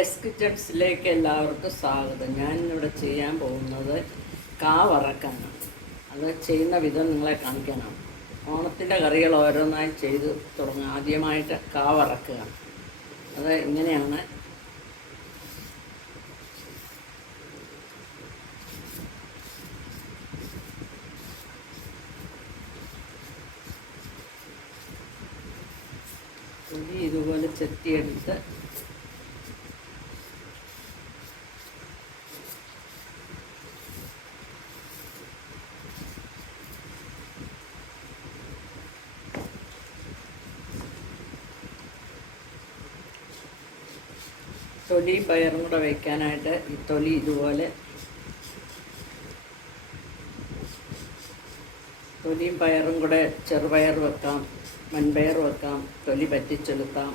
S കിച്ചൺസിലേക്ക് എല്ലാവർക്കും സ്വാഗതം. ഞാനിവിടെ ചെയ്യാൻ പോകുന്നത് കാ വറക്കാനാണ്. അത് ചെയ്യുന്ന വിധം നിങ്ങളെ കാണിക്കാനാണ്. ഓണത്തിൻ്റെ കറികൾ ഓരോന്നായി ചെയ്ത് തുടങ്ങുക. ആദ്യമായിട്ട് കാ വറക്കുക. അത് ഇങ്ങനെയാണ്. ഇതുപോലെ ചെത്തിയെടുത്ത് തൊലിയും പയറും കൂടെ വയ്ക്കാനായിട്ട് ഈ തൊലി ഇതുപോലെ തൊലിയും പയറും കൂടെ ചെറുപയർ വെക്കാം, മൺപയർ വെക്കാം, തൊലി പറ്റിച്ചെടുക്കാം.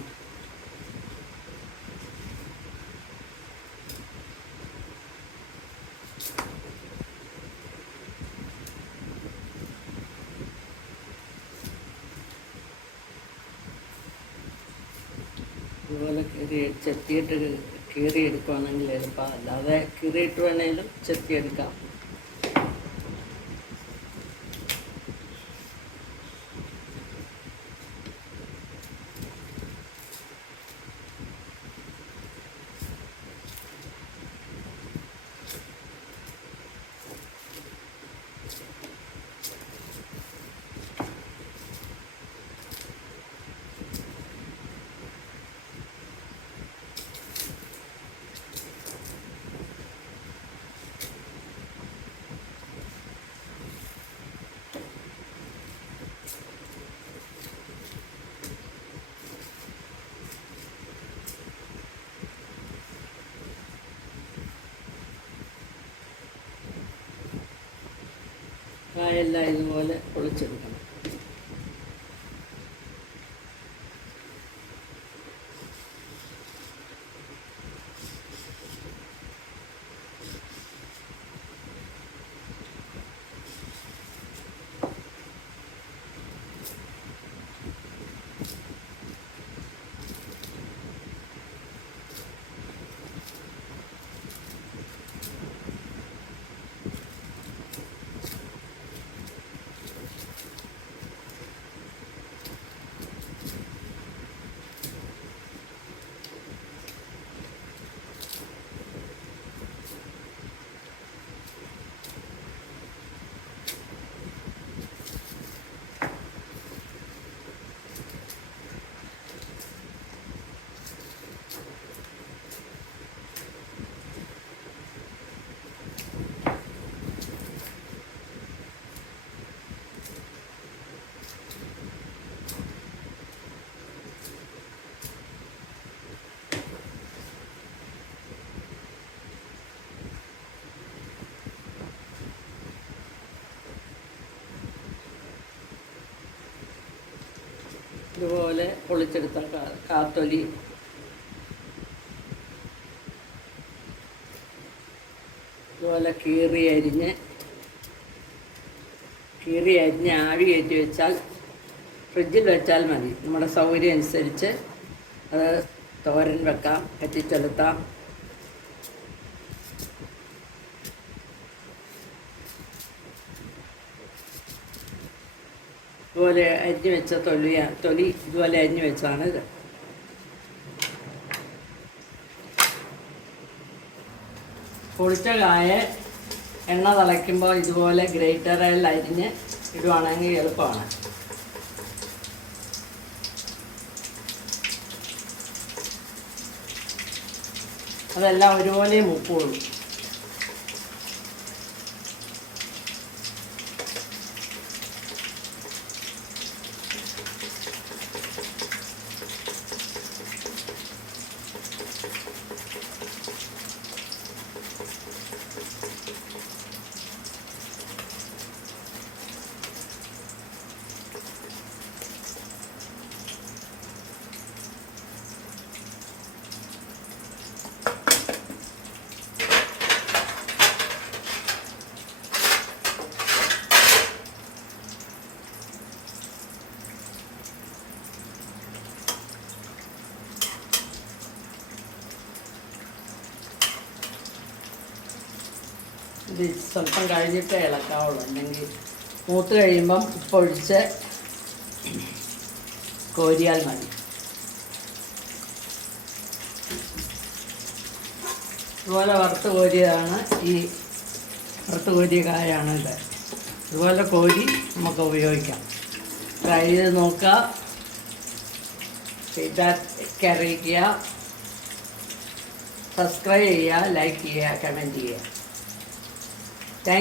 ഇതുപോലെ ചെത്തിയിട്ട് കീറിയെടുക്കുകയാണെങ്കിൽ എളുപ്പമാണ്. അല്ലാതെ കീറിയിട്ട് വേണമെങ്കിലും ചെത്തിയെടുക്കാം. കായെല്ലാം ഇതുപോലെ പൊളിച്ചെടുക്കണം. ഇതുപോലെ പൊളിച്ചെടുത്ത കാത്തൊലി ഇതുപോലെ കീറി അരിഞ്ഞ് ആവി കയറ്റി വെച്ചാൽ ഫ്രിഡ്ജിൽ വെച്ചാൽ മതി. നമ്മുടെ സൗകര്യം അനുസരിച്ച് അത് തോരൻ വെക്കാം, പറ്റിച്ചെലുത്താം. ഇതുപോലെ അരിഞ്ഞു വെച്ച തൊലി ഇതുപോലെ അരിഞ്ഞു വെച്ചാണ് ഇത്. പൊളിച്ച കായ എണ്ണ തിളയ്ക്കുമ്പോൾ ഇതുപോലെ ഗ്രേറ്ററിൽ അരിഞ്ഞ് ഇടുവാണെങ്കിൽ എളുപ്പമാണ്. അതെല്ലാം ഒരുപോലെ മുക്കുള്ളൂ. ഇത് സ്വല്പം കഴിഞ്ഞിട്ടേ ഇളക്കാവുള്ളൂ, അല്ലെങ്കിൽ മൂത്ത് കഴിയുമ്പം ഉപ്പൊഴിച്ച് കോരിയാൽ മതി. ഇതുപോലെ വറുത്ത് കോരിയതാണ് ഈ വറുത്ത് കോരിയ കായാണ് ഇത്. ഇതുപോലെ കോരി നമുക്ക് ഉപയോഗിക്കാം. ട്രൈ ചെയ്ത് നോക്കുക, ഫീഡ്ബാക്ക് അറിയിക്കുക, സബ്സ്ക്രൈബ് ചെയ്യുക, ലൈക്ക് ചെയ്യുക, കമൻറ്റ് ചെയ്യുക.